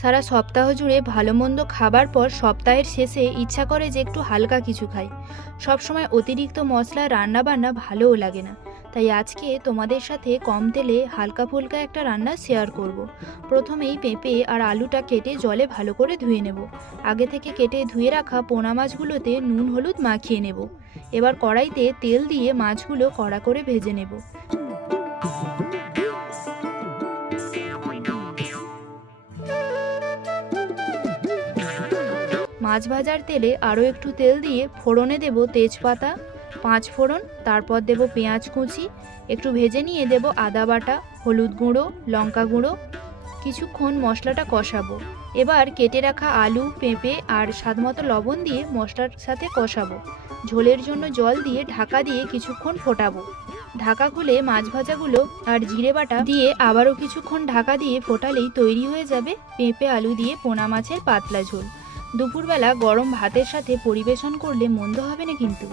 সারা সপ্তাহ জুড়ে ভালো মন্দ খাবার পর সপ্তাহের শেষে ইচ্ছা করে যে একটু হালকা কিছু খাই। সবসময় অতিরিক্ত মশলা রান্না বান্না ভালোও লাগে না। তাই আজকে তোমাদের সাথে কম তেলে হালকা ফুলকা একটা রান্না শেয়ার করব। প্রথমেই পেঁপে আর আলুটা কেটে জলে ভালো করে ধুয়ে নেব। আগে থেকে কেটে ধুয়ে রাখা পোনা মাছগুলোতে নুন হলুদ মাখিয়ে নেব। এবার কড়াইতে তেল দিয়ে মাছগুলো কড়া করে ভেজে নেব। মাছ ভাজার তেলে আরও একটু তেল দিয়ে ফোড়নে দেব তেজপাতা, 5 ফোড়ন, তারপর দেব পেঁয়াজ কুচি, একটু ভেজে নিয়ে দেব আদা বাটা, হলুদ গুঁড়ো, লঙ্কা গুঁড়ো। কিছুক্ষণ মশলাটা কষাবো। এবার কেটে রাখা আলু, পেঁপে আর স্বাদমতো লবণ দিয়ে মশলার সাথে কষাবো। ঝোলের জন্য জল দিয়ে ঢাকা দিয়ে কিছুক্ষণ ফোটাবো। ঢাকা খুলে মাছ ভাজাগুলো আর জিরে বাটা দিয়ে আবারও কিছুক্ষণ ঢাকা দিয়ে ফোটালেই তৈরি হয়ে যাবে পেঁপে আলু দিয়ে পোনা মাছের পাতলা ঝোল। দুপুরবেলা গরম ভাতের সাথে পরিবেশন করলে মন্দ হবে না কিন্তু।